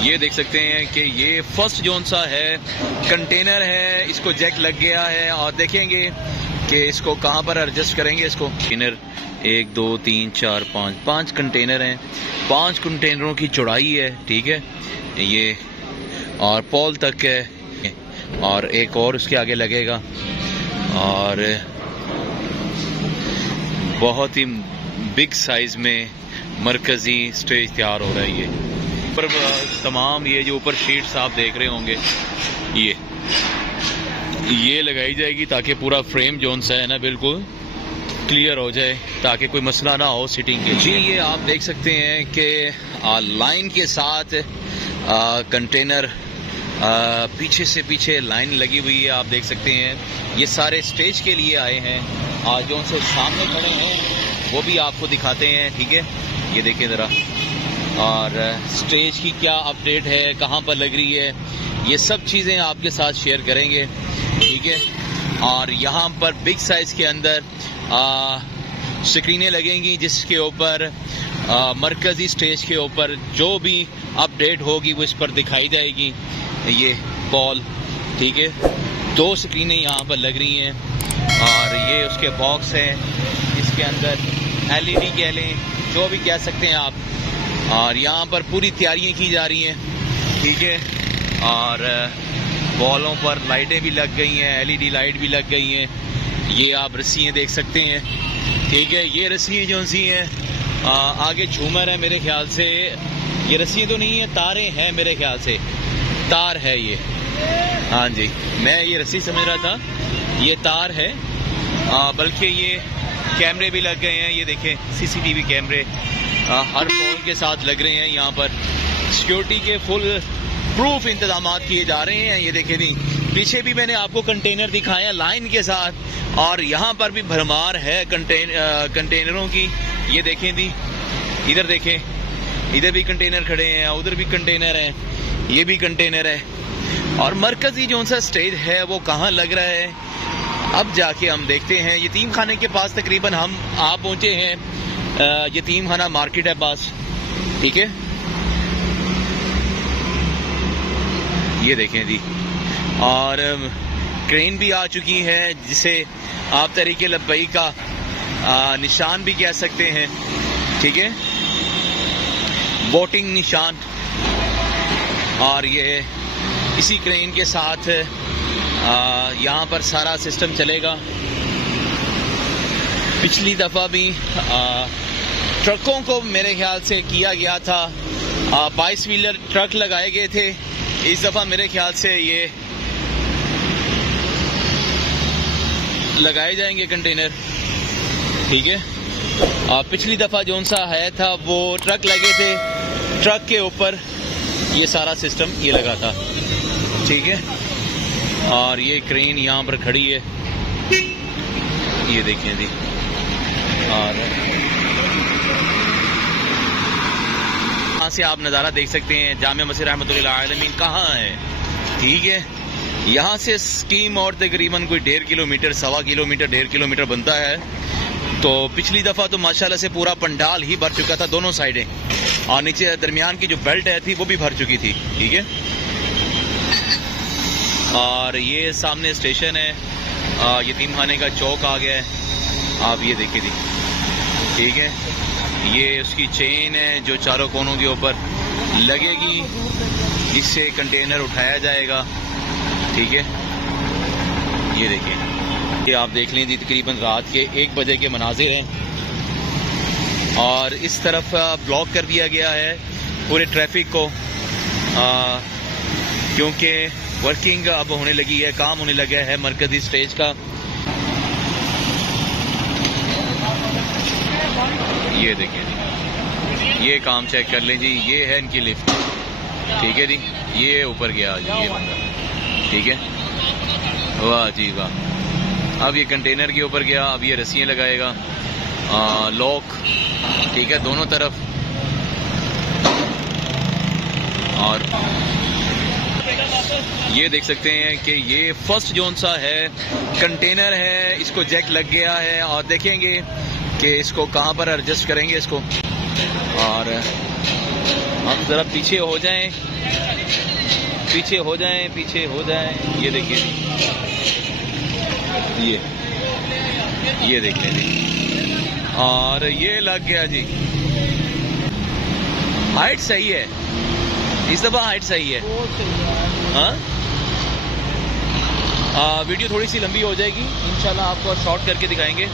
ये देख सकते हैं कि ये फर्स्ट जोन सा है कंटेनर है, इसको जैक लग गया है और देखेंगे कि इसको कहाँ पर एडजस्ट करेंगे। इसको कंटेनर 1 2 3 4 5 कंटेनर हैं, 5 कंटेनरों की चौड़ाई है, ठीक है ये, और पोल तक है और एक और उसके आगे लगेगा और बहुत ही बिग साइज में मरकजी स्टेज तैयार हो रहा है। ये पर तमाम ये जो ऊपर शीट्स आप देख रहे होंगे ये लगाई जाएगी ताकि पूरा फ्रेम जोन सा है ना बिल्कुल क्लियर हो जाए, ताकि कोई मसला ना हो सिटिंग के। जी ये आप देख सकते हैं कि लाइन के साथ कंटेनर पीछे से पीछे लाइन लगी हुई है, आप देख सकते हैं। ये सारे स्टेज के लिए आए हैं, जो से सामने खड़े हैं वो भी आपको दिखाते हैं, ठीक है ये देखें ज़रा। और स्टेज की क्या अपडेट है, कहाँ पर लग रही है, ये सब चीज़ें आपके साथ शेयर करेंगे, ठीक है। और यहाँ पर बिग साइज के अंदर स्क्रीनें लगेंगी जिसके ऊपर मरकजी स्टेज के ऊपर जो भी अपडेट होगी वो इस पर दिखाई जाएगी। ये पॉल, ठीक है, 2 स्क्रीनें यहाँ पर लग रही हैं और ये उसके बॉक्स हैं इसके अंदर LED कह लें, जो भी कह सकते हैं आप। और यहाँ पर पूरी तैयारियां की जा रही हैं, ठीक है। और वॉलों पर लाइटें भी लग गई हैं, LED लाइट भी लग गई हैं। ये आप रस्सियाँ देख सकते हैं, ठीक है। ये रस्सियाँ जो सी हैं, आगे झूमर है मेरे ख्याल से, ये रस्सियाँ तो नहीं है, तारें हैं मेरे ख्याल से, तार है ये, हाँ जी मैं ये रस्सी समझ रहा था, ये तार है। बल्कि ये कैमरे भी लग गए हैं, ये देखें CCTV कैमरे हर पोल के साथ लग रहे हैं। यहाँ पर सिक्योरिटी के फुल प्रूफ इंतजाम किए जा रहे हैं। ये देखें दी पीछे भी मैंने आपको कंटेनर दिखाया लाइन के साथ, और यहाँ पर भी भरमार है कंटेनरों की। ये देखें दी, इधर देखें, इधर भी कंटेनर खड़े हैं, उधर भी कंटेनर हैं, ये भी कंटेनर है। और मरकजी जो सा स्टेज है वो कहाँ लग रहा है, अब जाके हम देखते हैं। यतीम खाने के पास तकरीबन आप पहुंचे हैं, यतीम खाना मार्केट है पास, ठीक है। ये देखें जी, और क्रेन भी आ चुकी है जिसे आप तरीके लब्बई का निशान भी कह सकते हैं, ठीक है, बोटिंग निशान। और ये इसी क्रेन के साथ यहाँ पर सारा सिस्टम चलेगा। पिछली दफा भी ट्रकों को मेरे ख्याल से किया गया था, 22 व्हीलर ट्रक लगाए गए थे। इस दफा मेरे ख्याल से ये लगाए जाएंगे कंटेनर, ठीक है। पिछली दफा जो सा है था वो ट्रक लगे थे, ट्रक के ऊपर ये सारा सिस्टम ये लगा था, ठीक है। और ये क्रेन यहाँ पर खड़ी है, ये देखें जी। और यहाँ से आप नज़ारा देख सकते हैं जामिया मस्जिद रहमतुल्लाह आलमीन कहाँ है, ठीक है। यहाँ से स्कीम और तकरीबन कोई 1.5 किलोमीटर, 1.25 किलोमीटर, 1.5 किलोमीटर बनता है। तो पिछली दफ़ा तो माशाल्लाह से पूरा पंडाल ही भर चुका था दोनों साइडें, और नीचे दरमियान की जो बेल्ट है थी वो भी भर चुकी थी, ठीक है। और ये सामने स्टेशन है, यतीम खाने का चौक आ गया है, आप ये देखिए जी, ठीक है। ये उसकी चेन है जो चारों कोनों के ऊपर लगेगी, जिससे कंटेनर उठाया जाएगा, ठीक है। ये देखिए, ये आप देख लें जी, तकरीबन रात के 1 बजे के मनाजिर हैं। और इस तरफ ब्लॉक कर दिया गया है पूरे ट्रैफिक को, क्योंकि वर्किंग अब होने लगी है, काम होने लगा है मरकजी स्टेज का। ये देखिए जी, ये काम चेक कर लें जी, ये है इनकी लिफ्ट, ठीक है जी। ये ऊपर गया जी ये बंदा, ठीक है, वाह जी वाह। अब ये कंटेनर के ऊपर गया, अब ये रस्सियाँ लगाएगा, लॉक, ठीक है, दोनों तरफ। और ये देख सकते हैं कि ये फर्स्ट जोन सा है कंटेनर है, इसको जैक लग गया है, और देखेंगे कि इसको कहाँ पर एडजस्ट करेंगे इसको। हम जरा पीछे हो जाएं, पीछे हो जाएं, पीछे हो जाएं। ये देखिए, ये देखिए जी, और ये लग गया जी। हाइट सही है इस दफा, हाइट सही है। हाँ, वीडियो थोड़ी सी लंबी हो जाएगी, इंशाल्लाह आपको शॉर्ट करके दिखाएंगे।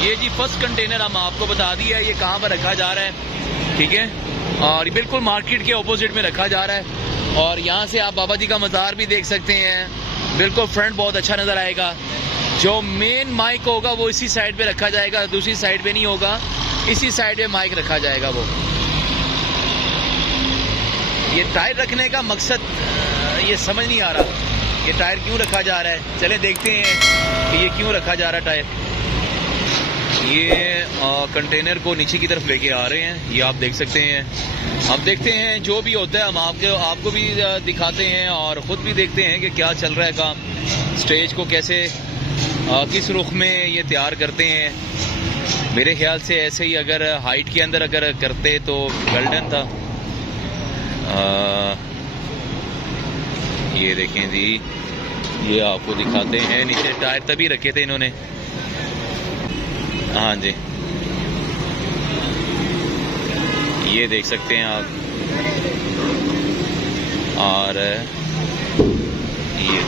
ये जी फर्स्ट कंटेनर हम आपको बता दिया है, ये कहाँ पर रखा जा रहा है, ठीक है। और बिल्कुल मार्केट के ऑपोजिट में रखा जा रहा है, और यहाँ से आप बाबा जी का मज़ार भी देख सकते हैं। बिल्कुल फ्रंट बहुत अच्छा नज़र आएगा। जो मेन माइक होगा वो इसी साइड पे रखा जाएगा, दूसरी साइड पे नहीं होगा, इसी साइड पे माइक रखा जाएगा। वो ये टायर रखने का मकसद ये समझ नहीं आ रहा, ये टायर क्यों रखा जा रहा है। चले देखते हैं कि ये क्यों रखा जा रहा है टायर। ये कंटेनर को नीचे की तरफ लेके आ रहे हैं, ये आप देख सकते हैं। अब देखते हैं जो भी होता है, हम आपको भी दिखाते हैं और ख़ुद भी देखते हैं कि क्या चल रहा है काम। स्टेज को कैसे किस रुख में ये तैयार करते हैं। मेरे ख्याल से ऐसे ही अगर हाइट के अंदर अगर करते तो गोल्डन था। ये देखें जी, ये आपको दिखाते हैं। नीचे टायर तभी रखे थे इन्होंने। हाँ जी, ये देख सकते हैं आप। और ये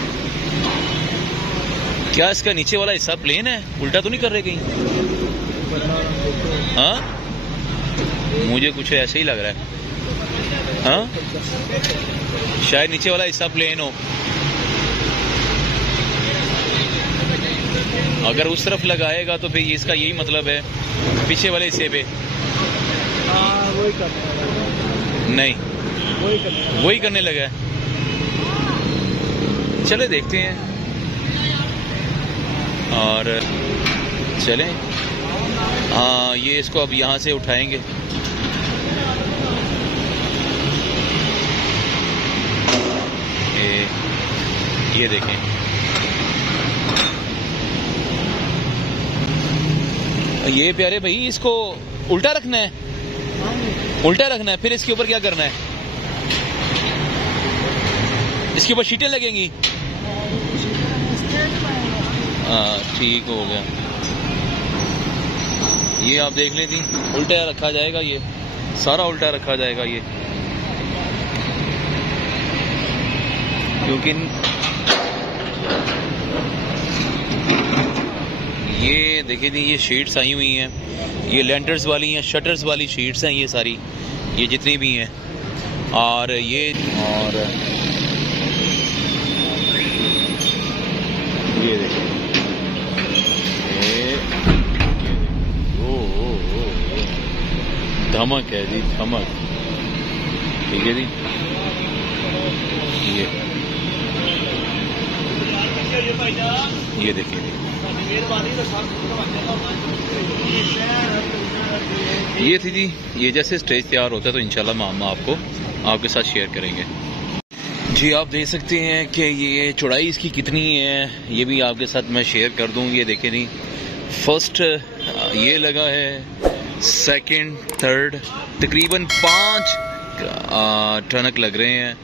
क्या इसका नीचे वाला हिस्सा प्लेन है, उल्टा तो नहीं कर रहे कहीं? हाँ, मुझे कुछ ऐसे ही लग रहा है। हाँ, शायद नीचे वाला हिस्सा प्लेन हो। अगर उस तरफ लगाएगा तो फिर इसका यही मतलब है, पीछे वाले हिस्से पे वही करने नहीं, वही करने लगा है। चले देखते हैं और चलें। ये इसको अब यहाँ से उठाएंगे। ये देखें, ये प्यारे भाई, इसको उल्टा रखना है, उल्टा रखना है। फिर इसके ऊपर क्या करना है? इसके ऊपर शीटें लगेंगी। ठीक हो गया। ये आप देख लें थी, उल्टा रखा जाएगा, ये सारा उल्टा रखा जाएगा ये, क्योंकि ये देखिए जी, ये शीट्स आई हुई हैं, ये लेंटर्स वाली हैं, शटर्स वाली शीट्स हैं ये सारी, ये जितनी भी हैं। और ये देखिए, धमक है जी, धमक। ठीक है जी, ये देखिए, ये थी जी। ये जैसे स्टेज तैयार होता है तो इंशाल्लाह हम आपको आपके साथ शेयर करेंगे जी। आप देख सकते हैं कि ये चौड़ाई इसकी कितनी है, ये भी आपके साथ मैं शेयर कर दूँ। ये देखें जी, फर्स्ट ये लगा है, सेकंड, थर्ड, तकरीबन 5 टनक लग रहे हैं।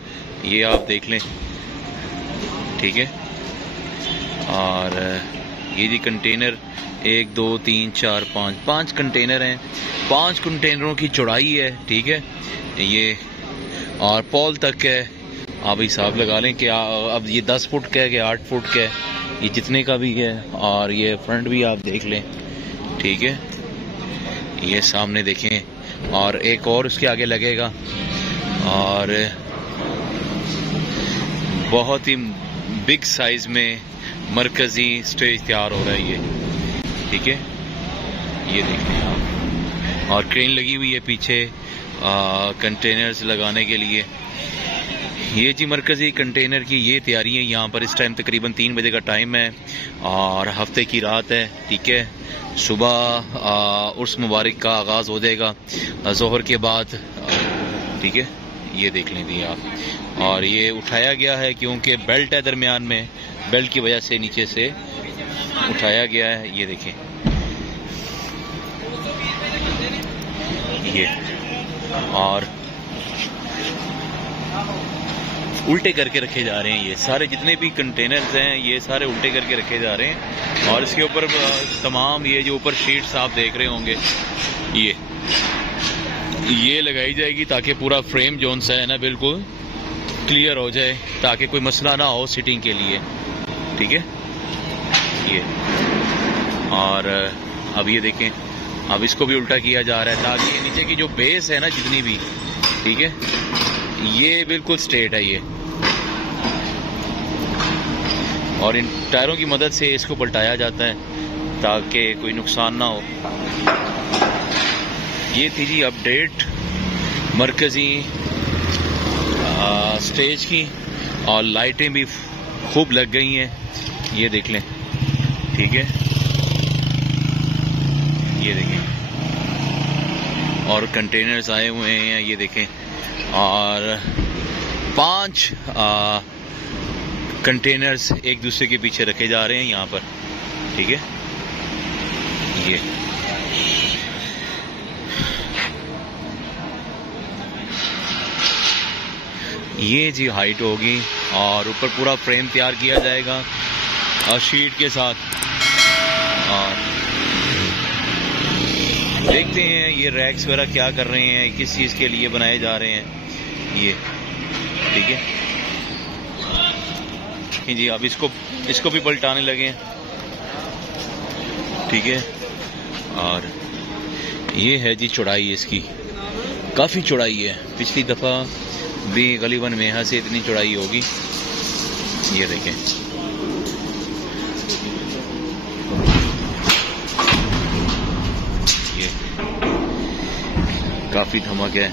ये आप देख लें, ठीक है। और ये जी कंटेनर 1 2 3 4 5 कंटेनर हैं। 5 कंटेनरों की चौड़ाई है, ठीक है ये, और पॉल तक है। आप हिसाब लगा लें कि अब ये 10 फुट का है कि 8 फुट का है, ये जितने का भी है। और ये फ्रंट भी आप देख लें, ठीक है। ये सामने देखें, और एक और उसके आगे लगेगा। और बहुत ही बिग साइज में मरकजी स्टेज तैयार हो रहा है ये, ठीक है। ये देखें आप, और क्रेन लगी हुई है पीछे कंटेनर्स लगाने के लिए। ये जी मरकजी कंटेनर की ये तैयारी है यहाँ पर। इस टाइम तकरीबन 3 बजे का टाइम है और हफ्ते की रात है, ठीक है। सुबह उर्स मुबारक का आगाज़ हो जाएगा ज़ोहर के बाद, ठीक है। ये देख लें दी आप। और ये उठाया गया है क्योंकि बेल्ट है दरमियान में, बेल्ट की वजह से नीचे से उठाया गया है। ये देखें, ये और उल्टे करके रखे जा रहे हैं। ये सारे जितने भी कंटेनर्स हैं ये सारे उल्टे करके रखे जा रहे हैं। और इसके ऊपर तमाम ये जो ऊपर शीट्स आप देख रहे होंगे ये लगाई जाएगी ताकि पूरा फ्रेम जोन सा है ना बिल्कुल क्लियर हो जाए, ताकि कोई मसला ना हो सिटिंग के लिए। ठीक है ये, और अब ये देखें, अब इसको भी उल्टा किया जा रहा है ताकि ये नीचे की जो बेस है ना जितनी भी, ठीक है, ये बिल्कुल स्ट्रेट है ये। और इन टायरों की मदद से इसको पलटाया जाता है ताकि कोई नुकसान ना हो। ये थी जी अपडेट मरकजी स्टेज की, और लाइटें भी खूब लग गई हैं, ये देख लें। ठीक है ये देखें, और कंटेनर्स आए हुए हैं ये देखें, और 5 कंटेनर्स एक दूसरे के पीछे रखे जा रहे हैं यहाँ पर। ठीक है ये जी हाइट होगी, और ऊपर पूरा फ्रेम तैयार किया जाएगा और शीट के साथ। और देखते हैं ये रैक्स वगैरह क्या कर रहे हैं, किस चीज़ के लिए बनाए जा रहे हैं ये। ठीक है जी, अब इसको भी पलटाने लगे। ठीक है, और ये है जी चौड़ाई इसकी, काफ़ी चौड़ाई है। पिछली दफ़ा भी गलीबन मेहा से इतनी चौड़ाई होगी। ये देखें, ये काफ़ी धमक है।